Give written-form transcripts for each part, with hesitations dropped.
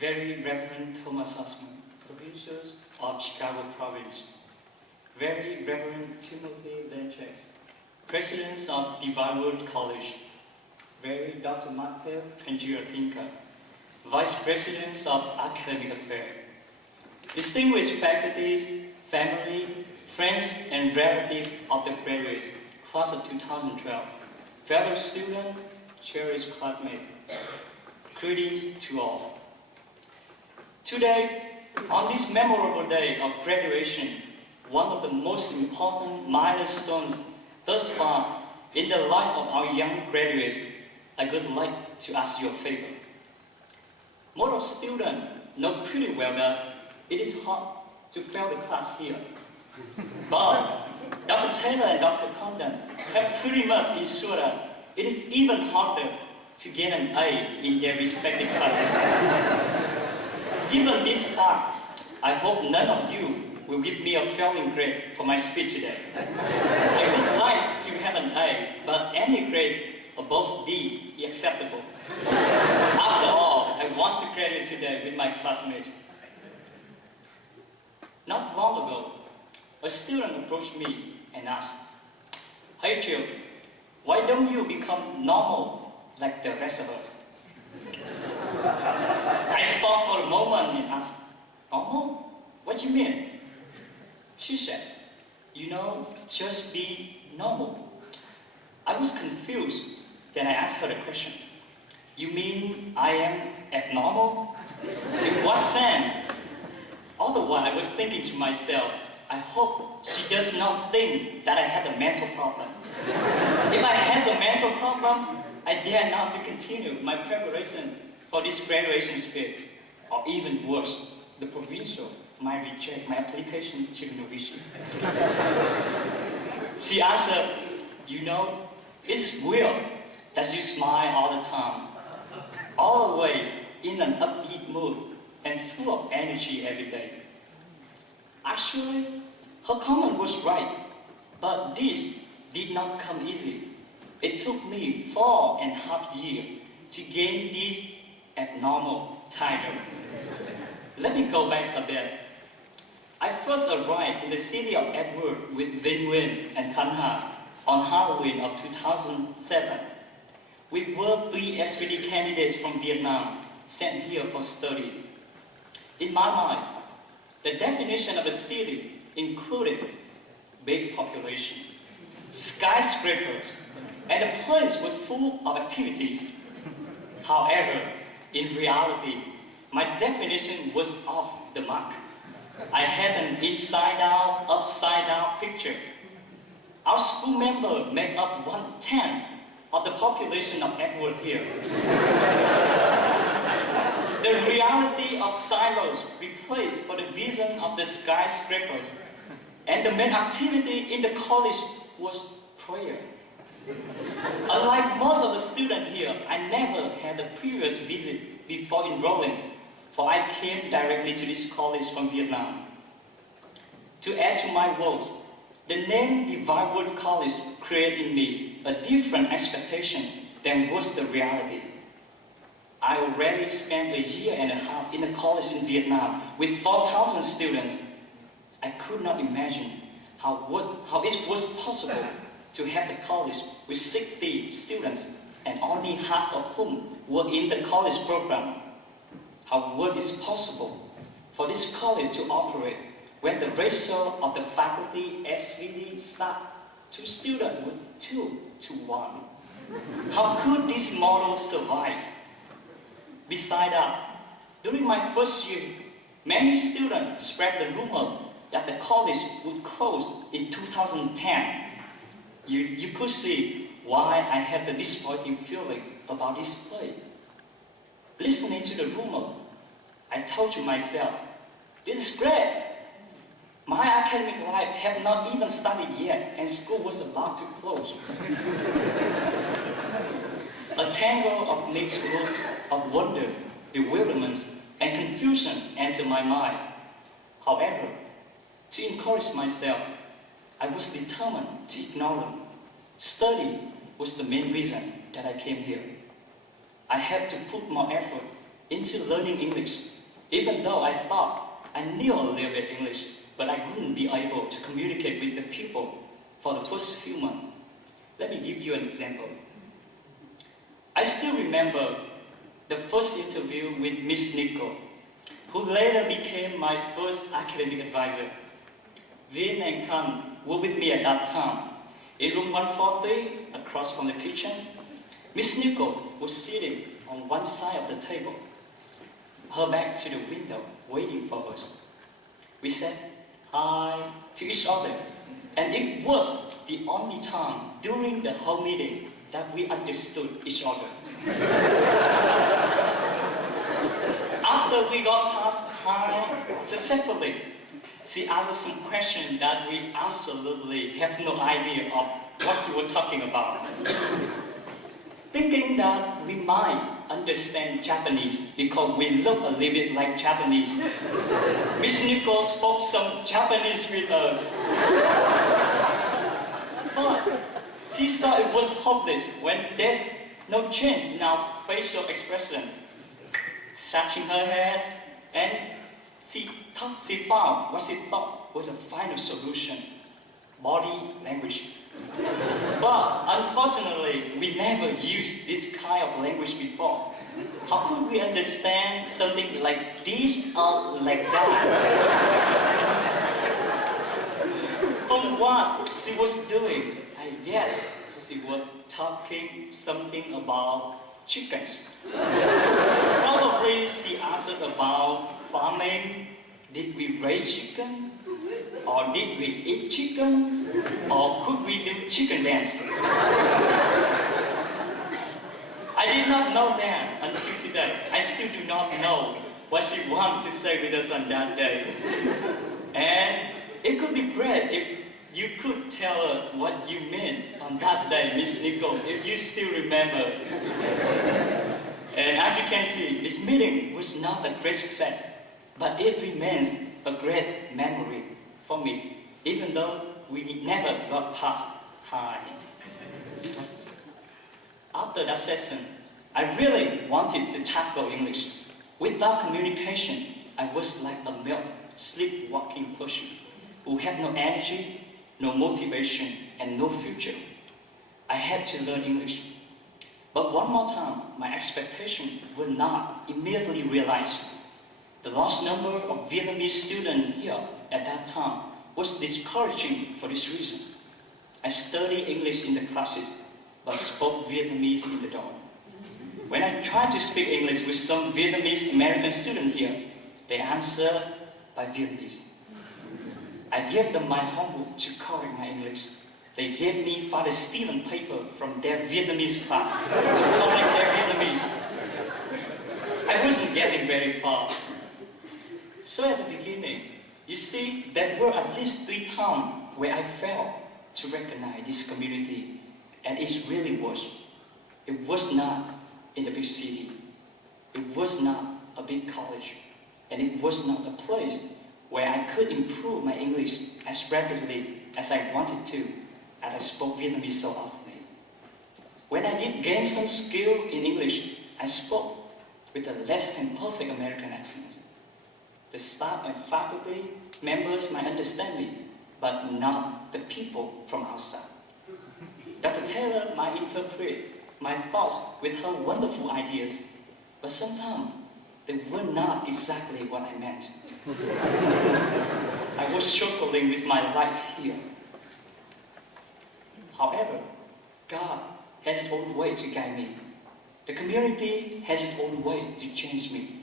Very Reverend Thomas Sussman, Provincials of Chicago Province, Very Reverend Timothy Lenchek, Presidents of Divine Word College, Very Dr. Matthew Penjiratinka, Vice Presidents of Academic Affairs, distinguished faculty, family, friends, and relatives of the graduates, class of 2012, fellow students, cherished classmates, greetings to all. Today, on this memorable day of graduation, one of the most important milestones thus far in the life of our young graduates, I would like to ask you a favor. Most students know pretty well that it is hard to fail the class here. But Dr. Taylor and Dr. Condon have pretty much ensured that it is even harder to get an A in their respective classes. Given this fact, I hope none of you will give me a failing grade for my speech today. I would like to have an A, but any grade above D is acceptable. After all, I want to graduate today with my classmates. Not long ago, a student approached me and asked, "Hey Trieu, why don't you become normal like the rest of us?" I stopped for a moment and asked, "Normal? What do you mean?" She said, "You know, just be normal." I was confused. Then I asked her the question, "You mean I am abnormal? In what sense?" All the while I was thinking to myself, I hope she does not think that I had a mental problem. If I had a mental problem, I dare not to continue my preparation for this graduation speech, or even worse, the provincial might reject my application to university. She answered, "You know, it's weird that you smile all the time, all the way in an upbeat mood and full of energy every day." Actually, her comment was right, but this did not come easy. It took me 4.5 years to gain this abnormal title. Let me go back a bit. I first arrived in the city of Edward with Vinh Nguyen and Thanh Ha on Halloween of 2007. We were 3 SPD candidates from Vietnam sent here for studies. In my mind, the definition of a city included big population, skyscrapers, and a place was full of activities. However, in reality, my definition was off the mark. I had an inside-out, upside-down picture. Our school members make up 1/10 of the population of Edward here. The reality of silos replaced for the vision of the skyscrapers, and the main activity in the college was prayer. Unlike most of the students here, I never had a previous visit before enrolling, for I came directly to this college from Vietnam. To add to my woes, the name Divine Word College created in me a different expectation than was the reality. I already spent a year and a half in a college in Vietnam with 4,000 students. I could not imagine how it was possible to have a college with 60 students and only half of whom were in the college program. How would it be possible for this college to operate when the ratio of the faculty SVD staff to students was 2:1? How could this model survive? Besides that, during my first year, many students spread the rumor that the college would close in 2010. You could see why I had the disappointing feeling about this place. Listening to the rumor, I told to myself, this is great. My academic life had not even started yet, and school was about to close. A tangle of mixed moods of wonder, bewilderment, and confusion entered my mind. However, to encourage myself, I was determined to ignore them. Study was the main reason that I came here. I had to put more effort into learning English, even though I thought I knew a little bit English, but I wouldn't be able to communicate with the people for the first few months. Let me give you an example. I still remember the first interview with Miss Nico, who later became my first academic advisor. Vin and Khan were with me at that time. In room 140, across from the kitchen, Miss Nico was sitting on one side of the table, her back to the window, waiting for us. We said hi to each other, and it was the only time during the whole meeting that we understood each other. After we got past hi successfully, she asked us some questions that we absolutely have no idea of what she was talking about. Thinking that we might understand Japanese because we look a little bit like Japanese, Miss Nicole spoke some Japanese with us. But she saw it was hopeless when there's no change in our facial expression. Scratching her head, and she found what she thought was the final solution: body language. But unfortunately, we never used this kind of language before. How could we understand something like this or like that? From what she was doing, I guess she was talking something about chickens. Probably she asked about farming. Did we raise chicken? Or did we eat chicken? Or could we do chicken dance? I did not know that until today. I still do not know what she wanted to say with us on that day. And it could be great if you could tell her what you meant on that day, Miss Nicole, if you still remember. And as you can see, this meeting was not a great success, but it remains a great memory for me, even though we never got past hi. After that session, I really wanted to tackle English. Without communication, I was like a milk, sleepwalking person who had no energy, no motivation, and no future. I had to learn English. But one more time, my expectations were not immediately realized. The large number of Vietnamese students here at that time was discouraging for this reason. I studied English in the classes, but spoke Vietnamese in the dorm. When I tried to speak English with some Vietnamese American students here, they answered by Vietnamese. I gave them my homework to correct my English. They gave me Father Stephen paper from their Vietnamese class to correct their Vietnamese. I wasn't getting very far. So at the beginning, you see, there were at least 3 times where I failed to recognize this community, and it really was. It was not in the big city. It was not a big college, and it was not a place where I could improve my English as rapidly as I wanted to, as I spoke Vietnamese so often. When I did gain some skill in English, I spoke with a less than perfect American accent. The staff and faculty members might understand me, but not the people from outside. Dr. Taylor might interpret my thoughts with her wonderful ideas, but sometimes they were not exactly what I meant. I was struggling with my life here. However, God has His own way to guide me. The community has its own way to change me.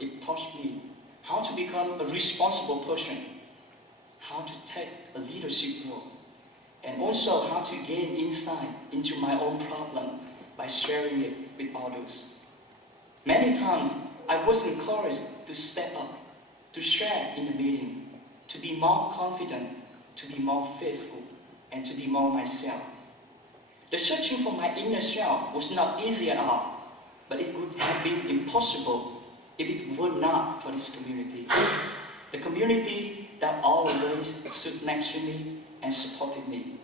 It taught me how to become a responsible person, how to take a leadership role, and also how to gain insight into my own problem by sharing it with others. Many times, I was encouraged to step up, to share in the meeting, to be more confident, to be more faithful, and to be more myself. The searching for my inner self was not easy at all, but it would have been impossible if it were not for this community. The community that always stood next to me and supported me.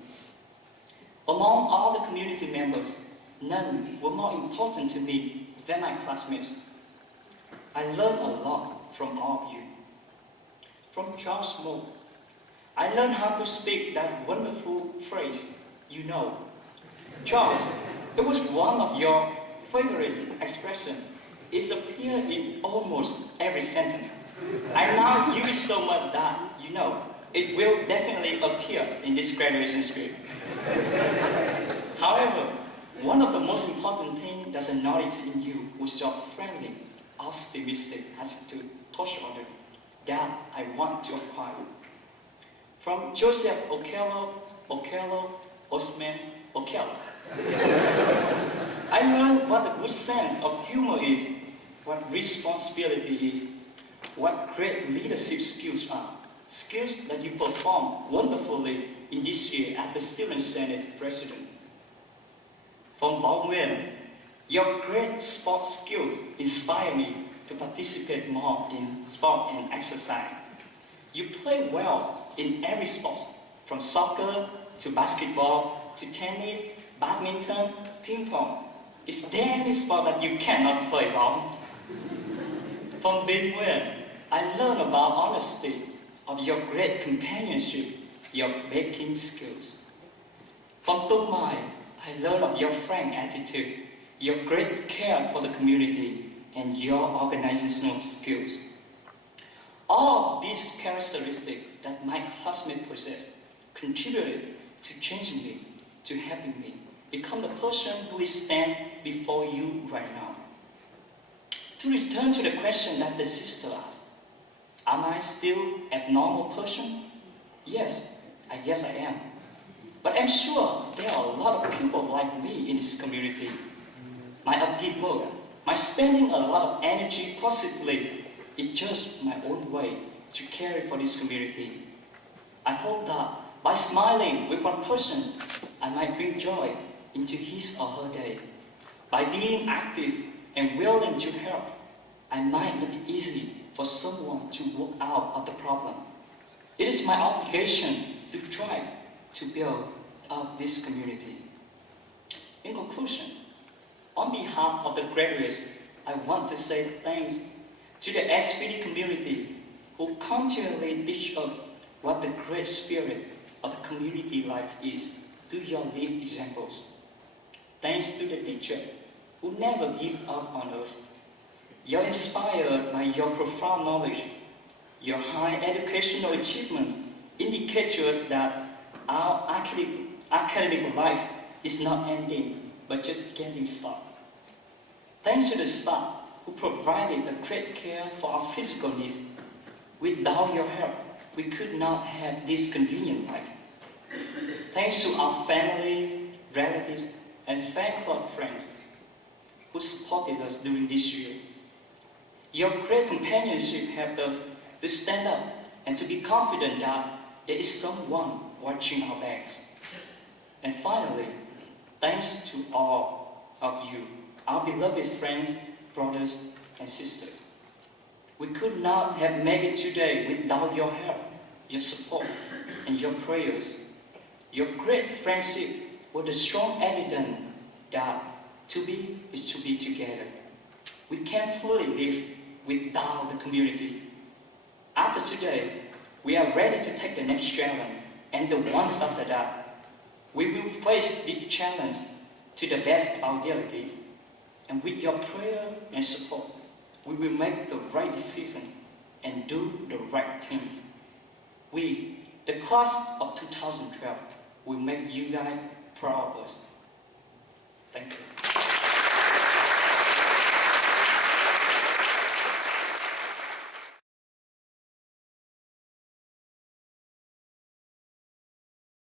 Among all the community members, none were more important to me than my classmates. I learned a lot from all of you. From Charles Moore, I learned how to speak that wonderful phrase, you know. Charles, it was one of your favorite expressions. It appears in almost every sentence. I now use it so much that, you know, it will definitely appear in this graduation script. However, one of the most important things that I noticed in you was your friendly, optimistic attitude towards others that I want to acquire. From Joseph Osman Okello, I learned what a good sense of humor is, what responsibility is, what great leadership skills are, skills that you perform wonderfully in this year as the Student Senate President. From Bao Nguyen, your great sports skills inspire me to participate more in sport and exercise. You play well in every sport, from soccer to basketball to tennis, badminton, ping pong. Is there any sport that you cannot play well? From Bin Nguyen, I learned about honesty, of your great companionship, your baking skills. From Tung Mai, I learned of your frank attitude, your great care for the community, and your organizational skills. All of these characteristics that my classmates possess contributed to changing me, to helping me become the person who is stand before you right now. To return to the question that the sister asked, am I still an abnormal person? Yes, I guess I am. But I'm sure there are a lot of people like me in this community. My upbeat mood, my spending a lot of energy positively, is just my own way to care for this community. I hope that by smiling with one person, I might bring joy into his or her day. By being active and willing to help, I might make it easy for someone to walk out of the problem. It is my obligation to try to build up this community. In conclusion, on behalf of the graduates, I want to say thanks to the SPD community who continually teach us what the great spirit of the community life is through your lived examples. Thanks to the teacher who never give up on us. You're inspired by your profound knowledge. Your high educational achievements indicate to us that our academic life is not ending, but just getting started. Thanks to the staff who provided the great care for our physical needs. Without your help, we could not have this convenient life. Thanks to our families, relatives, and fan club friends who supported us during this year. Your great companionship helped us to stand up and to be confident that there is someone watching our backs. And finally, thanks to all of you, our beloved friends, brothers, and sisters. We could not have made it today without your help, your support, and your prayers. Your great friendship was the strong evidence that to be is to be together. We can't fully live without the community. After today, we are ready to take the next challenge, and the ones after that. We will face this challenge to the best of our abilities, and with your prayer and support, we will make the right decision and do the right things. We, the class of 2012, will make you guys proud of us. Thank you.